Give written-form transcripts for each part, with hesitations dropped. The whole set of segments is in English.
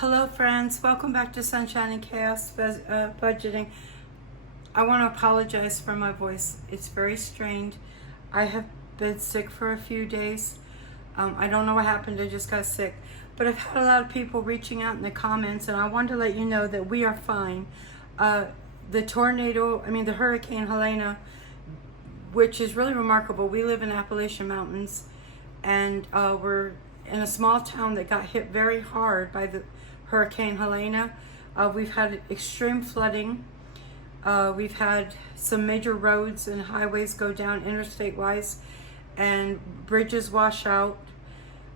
Hello friends, welcome back to Sunshine and Chaos Budgeting. I want to apologize for my voice. It's very strained. I have been sick for a few days. I don't know what happened, I just got sick. But I've had a lot of people reaching out in the comments, and I wanted to let you know that we are fine. The Hurricane Helena, which is really remarkable. We live in Appalachian Mountains, and we're in a small town that got hit very hard by the Hurricane Helena. We've had extreme flooding. We've had some major roads and highways go down interstate wise, and bridges wash out.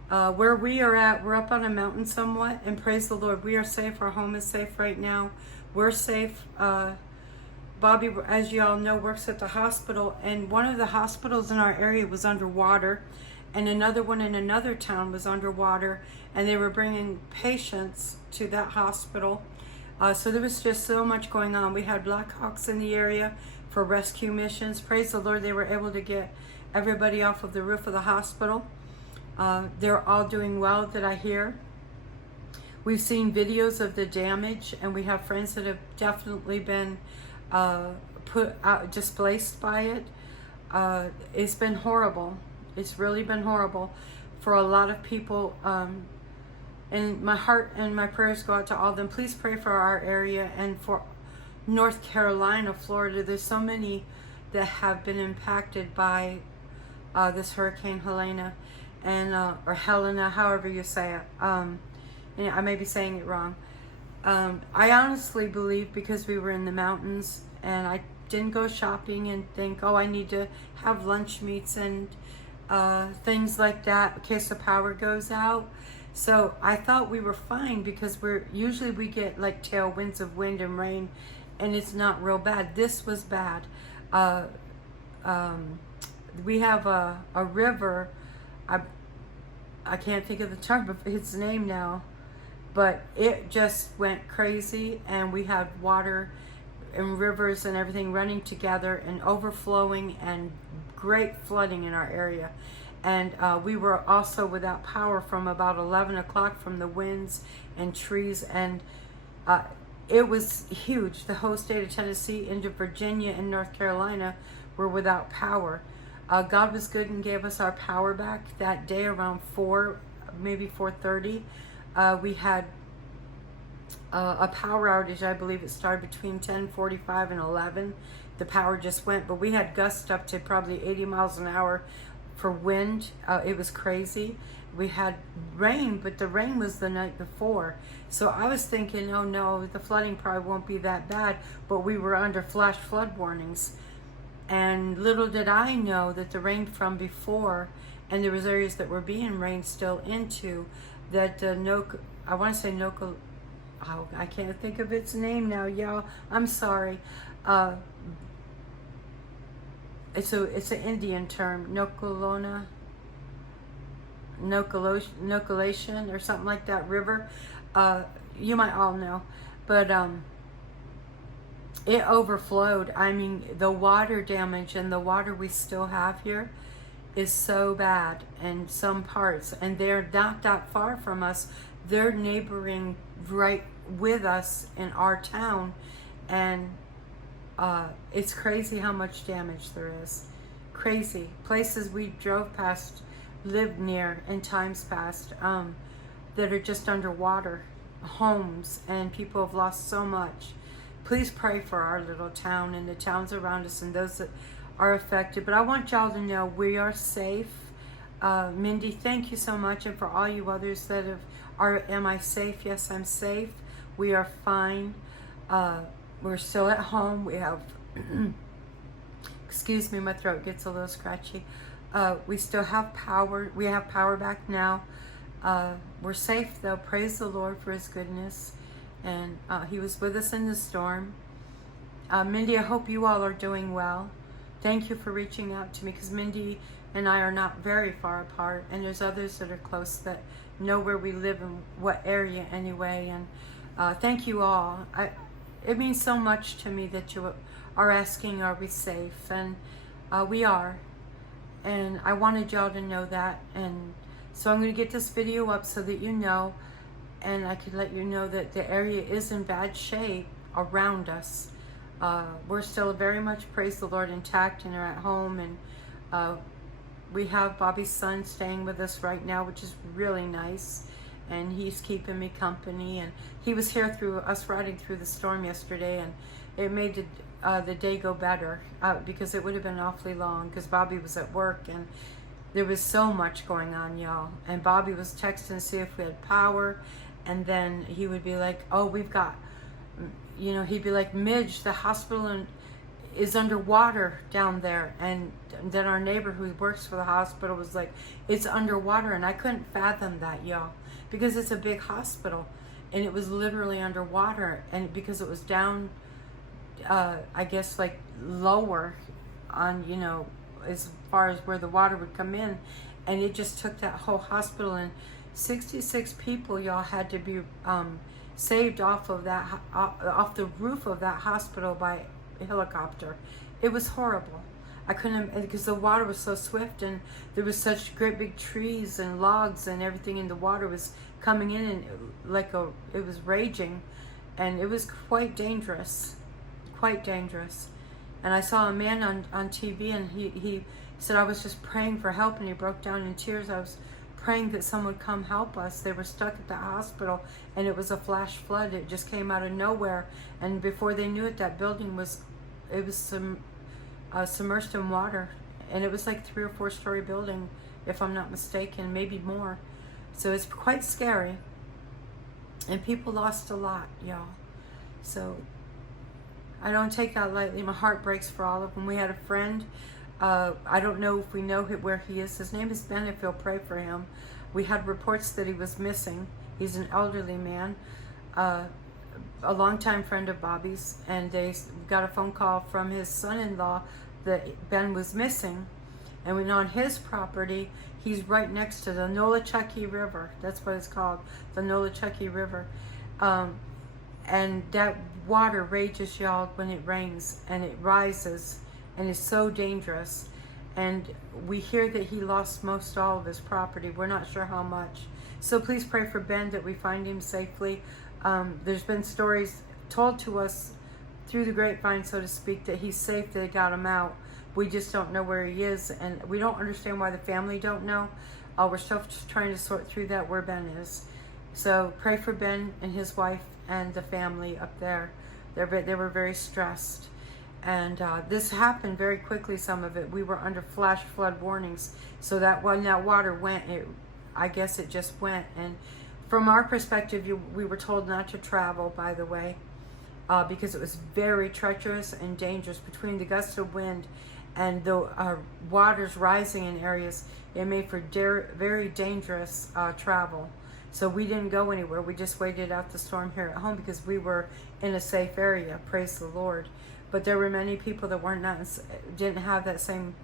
Where we are at, we're up on a mountain somewhat, and praise the Lord, we are safe. Our home is safe right now. We're safe. Bobby, as you all know, works at the hospital, and one of the hospitals in our area was underwater, and another one in another town was underwater, and they were bringing patients to that hospital. So there was just so much going on. We had Blackhawks in the area for rescue missions. Praise the Lord, they were able to get everybody off of the roof of the hospital. They're all doing well, that I hear. We've seen videos of the damage, and we have friends that have definitely been displaced by it. It's been horrible. It's really been horrible for a lot of people. And my heart and my prayers go out to all of them. Please pray for our area and for North Carolina, Florida. There's so many that have been impacted by this Hurricane Helena, and or Helena, however you say it. I may be saying it wrong. I honestly believe, because we were in the mountains and I didn't go shopping and think, oh, I need to have lunch meats and things like that in case the power goes out. So I thought we were fine, because we get like tailwinds of wind and rain, and it's not real bad. This was bad. We have a river. I can't think of the term of its name now, but it just went crazy, and we had water and rivers and everything running together and overflowing, and great flooding in our area. And we were also without power from about 11 o'clock from the winds and trees, and it was huge. The whole state of Tennessee into Virginia and North Carolina were without power. God was good and gave us our power back that day around 4, maybe 4:30. We had a power outage. I believe it started between 10:45 and 11. The power just went, but we had gusts up to probably 80 miles an hour for wind. It was crazy. We had rain, but the rain was the night before. So I was thinking, oh no, the flooding probably won't be that bad, but we were under flash flood warnings. And little did I know that the rain from before, and there was areas that were being rained still into, that I want to say Noka, oh, I can't think of its name now, y'all. I'm sorry. It's an Indian term, Nokalation or something like that, river. You might all know, but it overflowed. I mean, the water damage and the water we still have here is so bad in some parts, and they're not that far from us. They're neighboring right with us in our town, and it's crazy how much damage there is. Crazy. Places we drove past, lived near in times past, that are just underwater. Homes, and people have lost so much. Please pray for our little town and the towns around us and those that are affected. But I want y'all to know we are safe. Mindy, thank you so much. And for all you others that am I safe? Yes, I'm safe. We are fine. We're still at home. We have, excuse me, my throat gets a little scratchy. We still have power. We have power back now. We're safe though. Praise the Lord for His goodness. And He was with us in the storm. Mindy, I hope you all are doing well. Thank you for reaching out to me, because Mindy and I are not very far apart, and there's others that are close that know where we live and what area anyway. And thank you all. It means so much to me that you are asking, are we safe? And we are. And I wanted y'all to know that. And so I'm going to get this video up so that you know and I could let you know that the area is in bad shape around us. We're still very much, praise the Lord, intact and are at home, and we have Bobby's son staying with us right now, which is really nice, and he's keeping me company. And he was here through us riding through the storm yesterday, and it made the day go better, because it would have been awfully long because Bobby was at work and there was so much going on, y'all. And Bobby was texting to see if we had power, and then he would be like, oh, we've got, he'd be like, Midge, the hospital is underwater down there. And then our neighbor who works for the hospital was like, it's underwater. And I couldn't fathom that, y'all, because it's a big hospital and it was literally underwater. And because it was down, I guess like lower on, as far as where the water would come in, and it just took that whole hospital, and 66 people, y'all, had to be saved off of off the roof of that hospital by helicopter. It was horrible. I couldn't, because the water was so swift, and there was such great big trees and logs and everything, and the water was coming in and it was raging, and it was quite dangerous. And I saw a man on TV, and he said, I was just praying for help, and he broke down in tears. I was praying that someone would come help us. They were stuck at the hospital, and it was a flash flood. It just came out of nowhere, and before they knew it, that building was submerged in water, and it was like 3 or 4 story building, if I'm not mistaken, maybe more. So it's quite scary, and people lost a lot, y'all. So I don't take that lightly. My heart breaks for all of them. We had a friend, I don't know if we know where he is. His name is Ben, if you'll pray for him. We had reports that he was missing. He's an elderly man, a longtime friend of Bobby's, and they got a phone call from his son-in-law that Ben was missing. And when on his property, he's right next to the Nolichucky River. That's what it's called, the Nolichucky River. And that water rages, y'all, when it rains, and it rises, and is so dangerous. And we hear that he lost most all of his property. We're not sure how much. So please pray for Ben, that we find him safely. There's been stories told to us through the grapevine, so to speak, that he's safe, they got him out. We just don't know where he is, and we don't understand why the family don't know. We're still just trying to sort through that, where Ben is. So pray for Ben and his wife and the family up there. They were very stressed. And this happened very quickly, some of it. We were under flash flood warnings. So that when that water went, I guess it just went. And from our perspective, we were told not to travel, by the way, because it was very treacherous and dangerous. Between the gust of wind and the waters rising in areas, it made for very dangerous travel. So we didn't go anywhere. We just waited out the storm here at home because we were in a safe area, praise the Lord. But there were many people that didn't have that same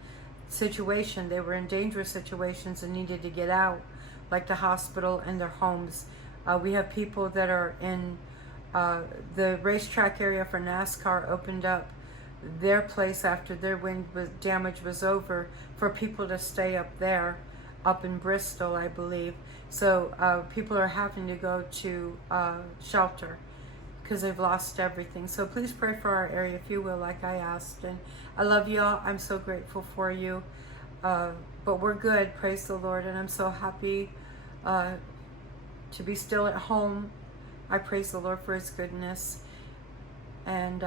situation. They were in dangerous situations and needed to get out, like the hospital and their homes. We have people that are in the racetrack area for NASCAR opened up their place after their wind damage was over for people to stay up there, up in Bristol, I believe. So people are having to go to shelter because they've lost everything. So please pray for our area, if you will, like I asked. And I love you all. I'm so grateful for you. But we're good, praise the Lord. And I'm so happy to be still at home. I praise the Lord for his goodness. And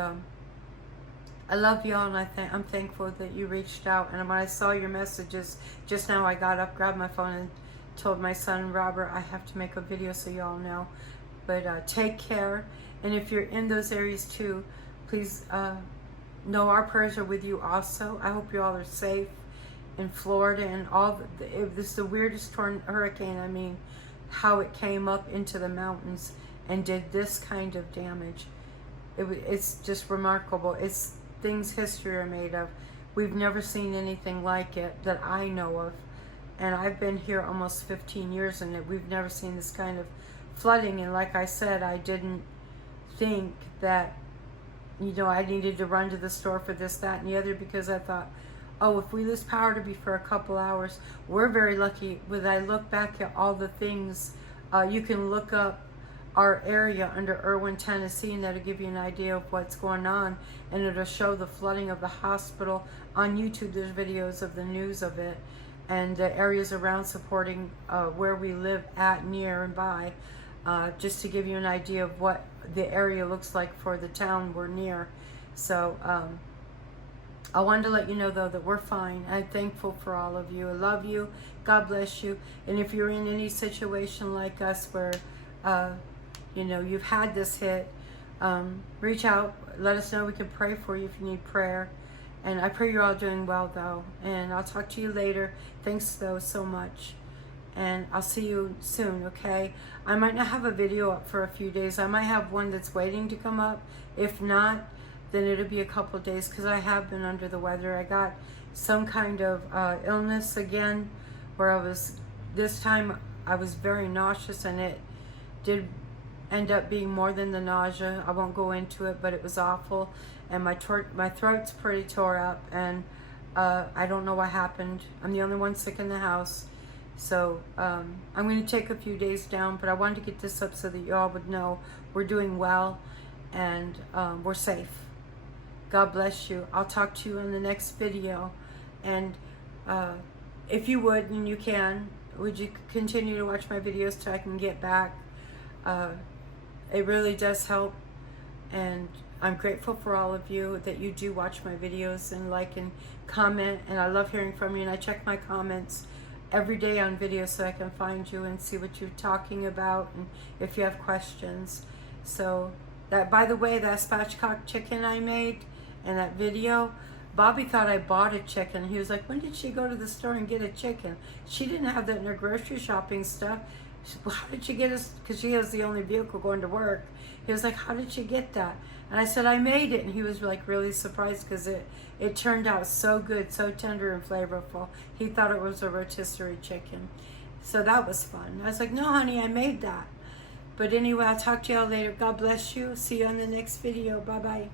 I love you all, and I'm thankful that you reached out. And when I saw your messages just now, I got up, grabbed my phone, and told my son Robert I have to make a video so you all know. But take care, and if you're in those areas too, please know our prayers are with you also. I hope you all are safe in Florida, and this is the weirdest hurricane. I mean, how it came up into the mountains and did this kind of damage. It's just remarkable. It's things history are made of. We've never seen anything like it that I know of. And I've been here almost 15 years, and we've never seen this kind of flooding. And like I said, I didn't think that, I needed to run to the store for this, that, and the other, because I thought, oh, if we lose power to be for a couple hours, we're very lucky. When I look back at all the things, you can look up our area under Irwin, Tennessee, and that'll give you an idea of what's going on, and it'll show the flooding of the hospital. On YouTube there's videos of the news of it, and the areas around supporting where we live at, near and by, just to give you an idea of what the area looks like for the town we're near. So I wanted to let you know, though, that we're fine. I'm thankful for all of you. I love you. God bless you. And if you're in any situation like us where, you know, you've had this hit, reach out. Let us know. We can pray for you if you need prayer. And I pray you're all doing well, though. And I'll talk to you later. Thanks, though, so much. And I'll see you soon, okay? I might not have a video up for a few days. I might have one that's waiting to come up. If not, then it'll be a couple of days, because I have been under the weather. I got some kind of illness again, where this time I was very nauseous, and it did end up being more than the nausea. I won't go into it, but it was awful, and my throat's pretty tore up, and I don't know what happened. I'm the only one sick in the house, so I'm going to take a few days down, but I wanted to get this up so that you all would know we're doing well, and we're safe. God bless you. I'll talk to you in the next video. And if you would, and you can, would you continue to watch my videos till I can get back? It really does help. And I'm grateful for all of you that you do watch my videos and like and comment. And I love hearing from you. And I check my comments every day on videos so I can find you and see what you're talking about and if you have questions. So that, by the way, that spatchcock chicken I made in that video, Bobby thought I bought a chicken. He was like, when did she go to the store and get a chicken? She didn't have that in her grocery shopping stuff. Well, how did she get us? Because she has the only vehicle going to work. He was like, how did she get that? And I said, I made it. And he was like really surprised because it turned out so good, so tender and flavorful. He thought it was a rotisserie chicken. So that was fun. I was like, no, honey, I made that. But anyway, I'll talk to y'all later. God bless you. See you on the next video. Bye-bye.